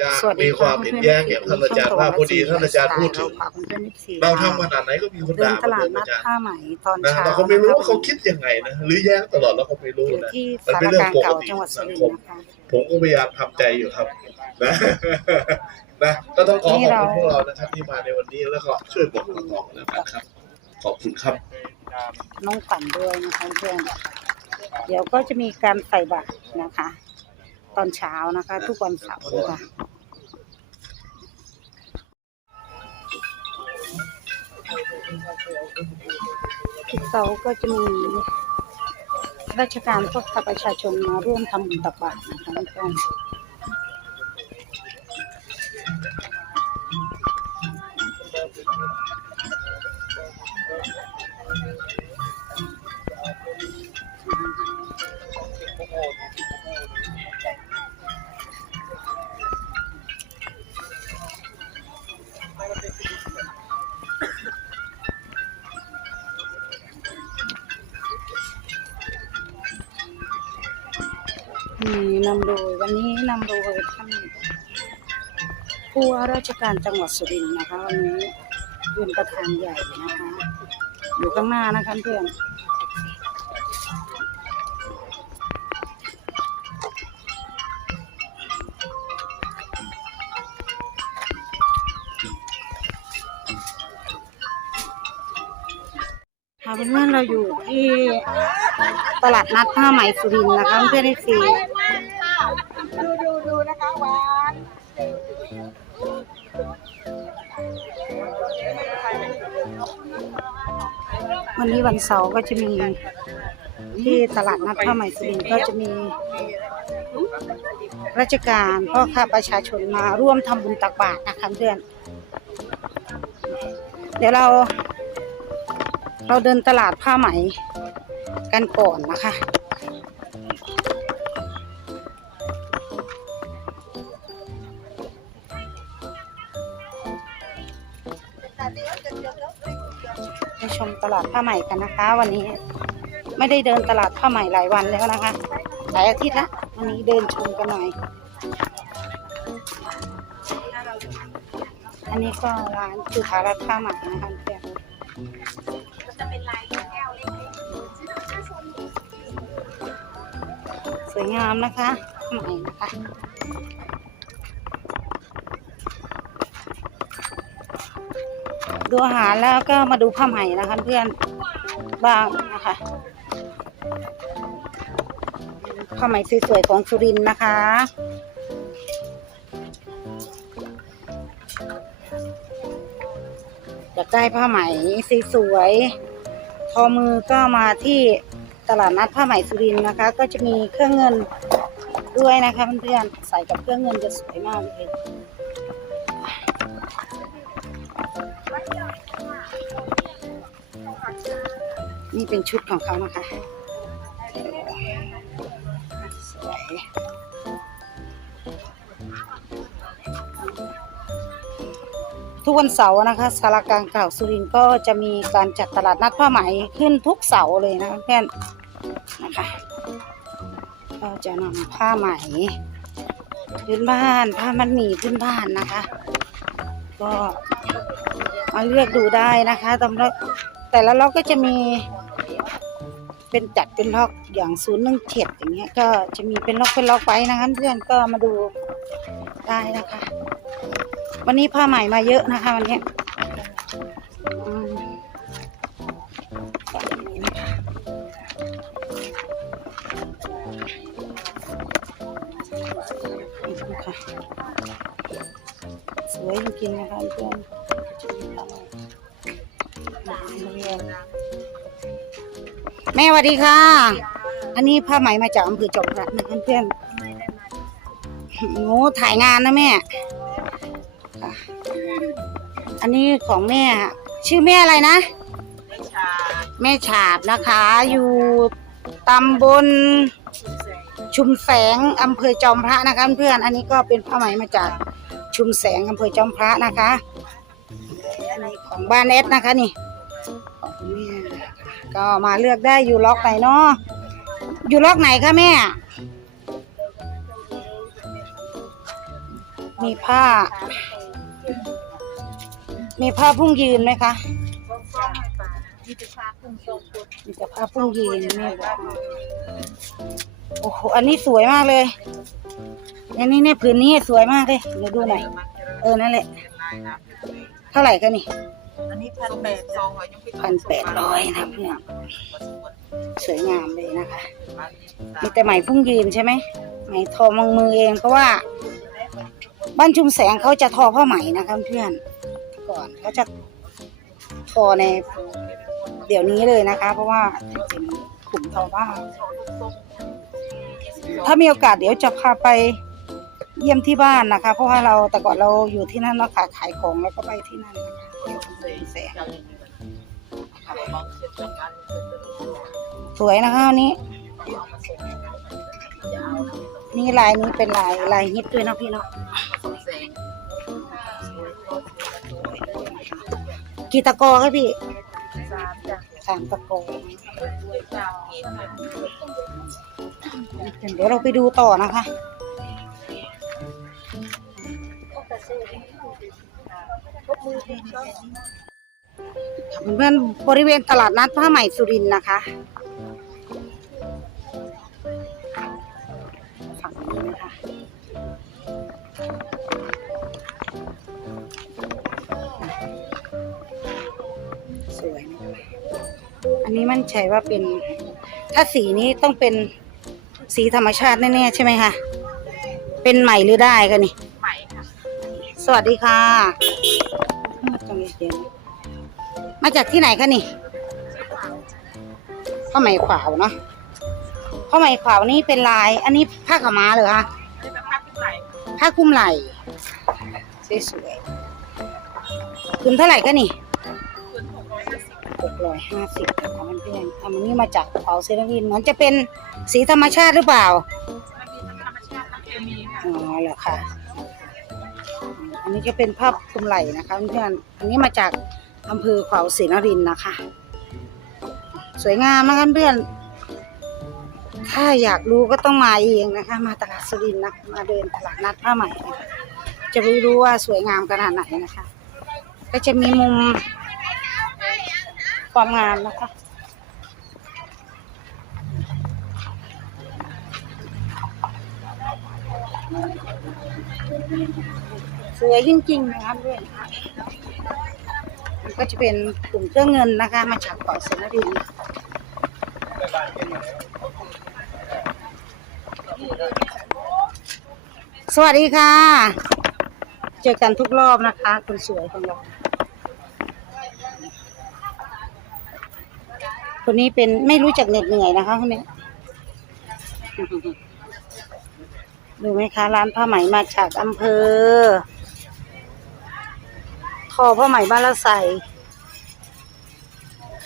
จะสวัสมีดีความเห็นแย้งอย่างท่านอาจารย์ว่าพอดีท่านอาจารย์พูดถึงเราทำขนาดไหนก็มีคนเดินด่าตลาดเหมืนัอนดอาจารย์ผ้าไหมตอนนะเช้าเราก็ไม่รู้ว่าเขานะคะคิดยังไงนะหรือแย้งตลอดแล้วก็ไม่รู้อยู่นะที่มันสาเป็นรเรื่กองลางปกเก่าติจังหวัดสัสุงรินคทมร์นะคะผมก็พยายามทำใจอยู่ครับนะนะก็ต้องขอนี่ขอบคุณพเราวกเรานะครับที่มาในวันนี้แล้วก็ช่วยบอกต่อๆแล้วกันครับ ขอบคุณครับน้องฝันด้วยนะคะเพื่อนเดี๋ยวก็จะมีการใส่บาตรนะคะ ตอนเช้านะคะ ทุกวันเสาร์นะคะ ทุกเสาก็จะมีราชการพวกประชาชนมาร่วมทำบุญตักบาตรนะคะ โดยท่านผู้ว่าราชการจังหวัดสุรินทร์นะคะวันนี้เป็นประธานใหญ่นะคะ อยู่ข้างหน้านะคะเพื่อนค่ะเพื่อนเราอยู่ที่ตลาดนัดผ้าไหมสุรินทร์นะคะเพื่อนๆซี วันนี้วันเสาร์ก็จะมีที่ตลาดนัดผ้าไหมสุรินทร์ก็จะมีราชการพ่อค้าประชาชนมาร่วมทำบุญตักบาตรนะคะเพื่อน เดี๋ยวเราเราเดินตลาดผ้าไหมกันก่อนนะคะ ลาดผ้าไหม่กันนะคะ วันนี้ไม่ได้เดินตลาดผ้าไหม่หลายวันแล้วนะคะ หลายอาทิตย์ละวันนี้เดินชมกันหน่อย อันนี้ก็ร้านจุฬารัตน์ผ้าไหมนะคะเพื่อนสวยงามนะคะผ้าไหมนะคะ ดูอาหารแล้วก็มาดูผ้าไหมนะคะเพื่อนบ้างนะคะผ้าไหมสวยๆของสุรินนะคะ อยากได้ผ้าไหมสวยๆทอมือก็มาที่ตลาดนัดผ้าไหมสุรินนะคะ ก็จะมีเครื่องเงินด้วยนะคะเพื่อนๆใส่กับเครื่องเงินจะสวยมากเลย นี่เป็นชุดของเขานะคะสวยทุกวันเสาร์นะคะสารกลางเก่าสุรินทร์ก็จะมีการจัดตลาดนัดผ้าไหมขึ้นทุกเสาร์เลยนะคะเพื่อนนะคะก็จะนำผ้าไหมพื้นบ้านผ้ามันหมี่พื้นบ้านนะคะ ก็ มาเลือกดูได้นะคะสำรับแต่ละล็อกก็จะมี เป็นจัดเป็นล็อกอย่างศูนย์หนึ่งเจ็ดอย่างเงี้ยก็จะมีเป็นล็อกเป็นล็อกไว้นะคะเพื่อนก็มาดูได้นะคะ วันนี้ผ้าใหม่มาเยอะนะคะ วันนี้อืมฝั่งนี้นะคะนี่ดูค่ะสวยจริงๆนะคะเพื่อน แม่สวัสดีค่ะ อันนี้ผ้าไหมมาจากอำเภอจอมพระนะเพื่อนๆหนูถ่ายงานนะแม่ค่ะอันนี้ของแม่ ชื่อแม่อะไรนะ แม่ฉาบนะคะ อยู่ตำบลชุมแสงอำเภอจอมพระนะคะเพื่อน อันนี้ก็เป็นผ้าไหมมาจากชุมแสงอำเภอจอมพระนะคะอันนี้ของบ้านเอสนะคะนี่ของแม่ ก็มาเลือกได้อยู่ล็อกไหนเนาะอยู่ล็อกไหนคะแม่ มีผ้า มีผ้าพุ่งยืนไหมคะมีแต่ผ้าพุ่งยืนนี่บอกโอ้โหอันนี้สวยมากเลยอันนี้เนี่ยผืนนี้สวยมากเลยเดี๋ยวดูหน่อยเออนั่นแหละเท่าไหร่กันนี่อันนี้พันแปดซองยัง พันแปดร้อยนะเพื่อนสวยงามเลยนะคะ มีแต่ไหมพุ่งยืนใช่ไหมไหมทอมองมือเองเพราะว่า บ้านชุมแสงเขาจะทอผ้าไหมนะคะเพื่อนก่อนเขาจะทอในเดี๋ยวนี้เลยนะคะ เพราะว่าเป็นกลุ่มทอผ้าถ้ามีโอกาสเดี๋ยวจะพาไปเยี่ยมที่บ้านนะคะ เพราะว่าเราแต่ก่อนเราอยู่ที่นั่นเนาะค่ะขายของแล้วก็ไปที่นั่นนะคะเที่ยวชุมแสง สวยนะคะวันนี้ นี่ลายนี้เป็นลายลายฮิตด้วยนะพี่เนาะกี่ตะกอครับพี่สามตะกอเดี๋ยวเราไปดูต่อนะคะ เพื่อนๆบริเวณตลาดนัดผ้าไหมสุรินทร์นะคะฝั่งนี้นะคะสวยนะคะอันนี้มั่นใจว่าเป็นถ้าสีนี้ต้องเป็นสีธรรมชาติแน่ๆใช่ไหมคะเป็นใหม่หรือได้กันนี่ ใหม่ค่ะ สวัสดีค่ะตรงนี้เดี๋ยว มาจากที่ไหนคะนี่ผ้าไหมขวาวเนาะผ้าไหมขวาวนี่เป็นลาย อันนี้ผ้าขาวม้าเหรอคะนี่เป็นผ้าที่ใหม่ผ้าคลุมไหล่สวยๆคุณเท่าไหร่คะนี่คืนหกร้อยห้าสิบหกร้อยห้าสิบนะคะเพื่อนๆอันนี้มาจากเผาเซรามินเหมือนจะเป็นสีธรรมชาติหรือเปล่ามันมีทั้งธรรมชาติทั้งเคมีค่ะอ๋อเหรอคะอันนี้จะเป็นภาพคลุมไหล่นะคะเพื่อนๆอันนี้มาจาก อำเภอขวาวศรีนครินทร์นะคะ สวยงามนะคะเพื่อน ถ้าอยากรู้ก็ต้องมาเองนะคะ มาตลาดสุรินทร์นะมาเดินตลาดนัดผ้าไหมนะคะจะรู้รู้ว่าสวยงามขนาดไหนนะคะ ก็จะมีมุมความงามนะคะสวยจริงๆนะครับเพื่อนมัน ก็จะเป็นกลุ่มเครื่องเงินนะคะ มาจากเกาะเซนารินทร์สวัสดีค่ะ เจอกันทุกรอบนะคะคนสวยของเราคนนี้เป็นไม่รู้จักเหน็ดเหนื่อยนะคะคนนี้ดูไหมคะ ร้านผ้าไหมมาจากอำเภอ อผ้าไหมบ้านละใส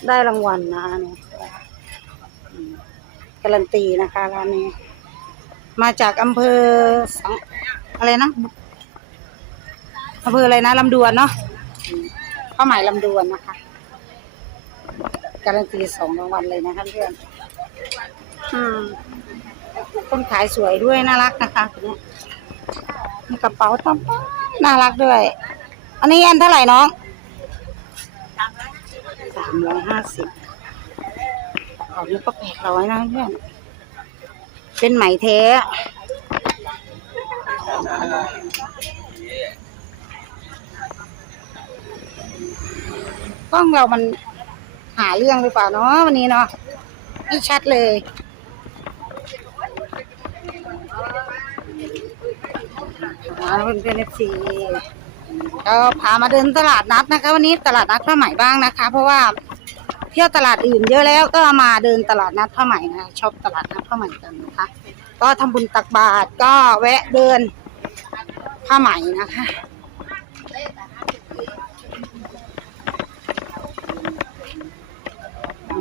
ได้รางวัลนะคะนี่การันตีนะคะร้านนี้ มาจากอำเภอสังอะไรนะอำเภออะไรนะลำดวนเนาะผ้าไหมลำดวนนะคะ การันตีสองรางวัลเลยนะคะเพื่อนอืมคนขายสวยด้วยน่ารักนะคะนนี้มีกระเป๋าตั้มน่ารักด้วย อันนี้อันเท่าไหร่น้องสามร้อยห้าสิบของนี้ก็แปดร้อยนะเพื่อนเป็นไหมแท้กล้องเรามันหาเรื่องหรือเปล่าเนาะวันนี้เนาะไม่ชัดเลยอ่าเพื่อนเพื่อนเอฟซี ก็พามาเดินตลาดนัดนะคะ วันนี้ตลาดนัดผ้าไหมบ้างนะคะ เพราะว่าเที่ยวตลาดอื่นเยอะแล้วก็มาเดินตลาดนัดผ้าไหมนะชอบตลาดนัดผ้าไหมกันนะคะ ก็ทำบุญตักบาตรก็แวะเดินผ้าไหมนะคะ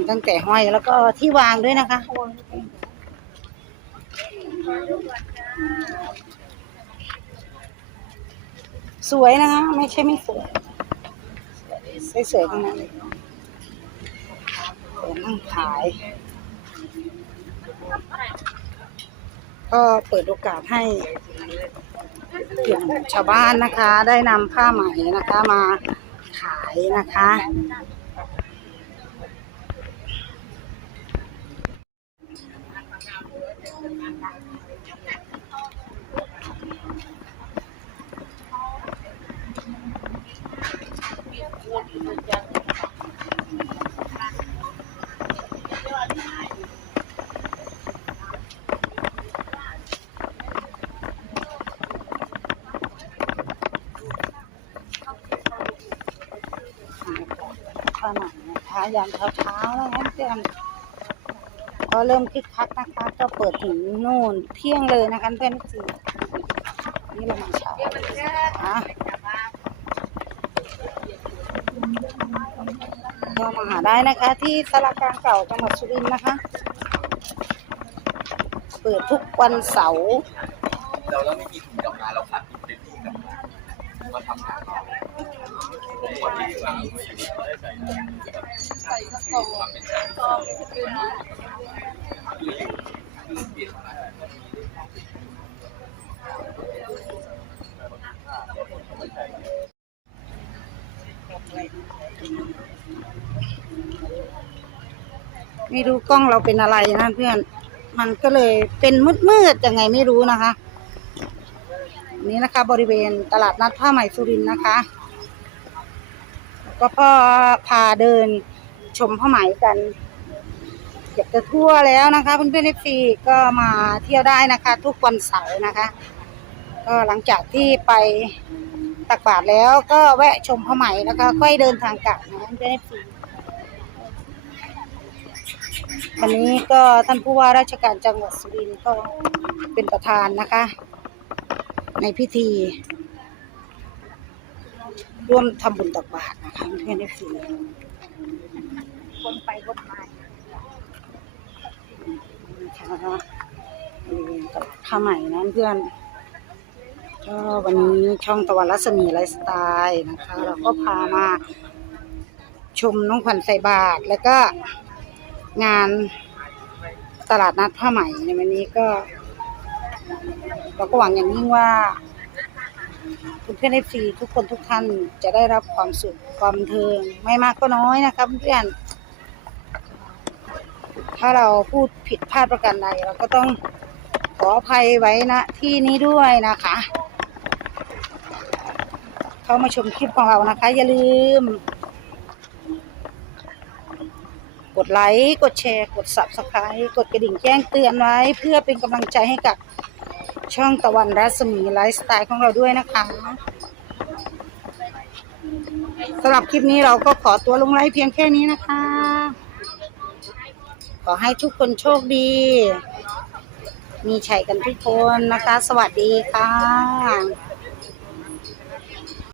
ตั้งแต่ห้อยแล้วก็ที่วางด้วยนะคะ สวยนะคะ ไม่ใช่ไม่สวยสวยๆทั้งนั้นเลยเปิดนั่งขาย ก็เปิดโอกาสให้กลุ่มชาวบ้านนะคะ ได้นำผ้าไหมนะคะมาขายนะคะ ผ้าไหม นะคะยามเช้าๆแล้วนะเพื่อนก็เริ่มคึกคักนะคะ ก็เปิดถึงนู่นเที่ยงเลยนะคะเพื่อนจีนี่เรามาเช้าอะก็มาหาได้นะคะที่สารกลางเก่าจังหวัดสุรินทร์นะคะ เปิดทุกวันเสาร์เราแล้วไม่มีถุงกลับมาเราขาดถุงเต็มที่กลับมามาทำงานต่อผมขอที่ฟัง ใส่กระโปรงความเป็นชาติไม่รู้กล้องเราเป็นอะไรนะเพื่อน มันก็เลยเป็นมืดๆยังไงไม่รู้นะคะนนี้นะคะ บริเวณตลาดนัดผ้าไหมสุรินนะคะ ก็พ่อพาเดิน ชมผ้าไหมกันอยากจะทั่วแล้วนะคะเพื่อนๆเอฟซีก็มาเที่ยวได้นะคะ ทุกวันเสาร์นะคะ ก็หลังจากที่ไปตักบาตรแล้วก็แวะชมผ้าไหมแล้วก็ค่อยเดินทางกลับนะเพื่อนๆเอฟซีวันนี้ก็ท่านผู้ว่าราชการจังหวัดสุรินทร์ก็เป็นประธานนะคะ ในพิธี ร่วมทำบุญตักบาตรนะคะเพื่อนได้สี คนไปคนมานะคะบริเวณตลาดผ้าใหม่นั้นเพื่อนก็วันนี้ช่องตะวันรัศมีไลฟ์สไตล์นะคะ เราก็พามาชมน้องขวัญใส่บาตรแล้วก็งานตลาดนัดผ้าไหมในวันนี้ก็ เราก็หวังอย่างยิ่งว่าคุณเพื่อนเอฟซีทุกคนทุกท่านจะได้รับความสุขความเทิงไม่มากก็น้อยนะครับเพื่อน ถ้าเราพูดผิดพลาดประการใดเราก็ต้องขออภัยไว้ณที่นี้ด้วยนะคะ เข้ามาชมคลิปของเรานะคะ อย่าลืม กดไลค์กดแชร์ กด subscribe กดกระดิ่งแจ้งเตือนไว้ เพื่อเป็นกำลังใจให้กับช่องตะวันรัศมีไลฟ์สไตล์ของเราด้วยนะคะสำหรับคลิปนี้เราก็ขอตัวลงไลฟ์เพียงแค่นี้นะคะ ขอให้ทุกคนโชคดี มีชัยกันทุกคนนะคะ สวัสดีค่ะ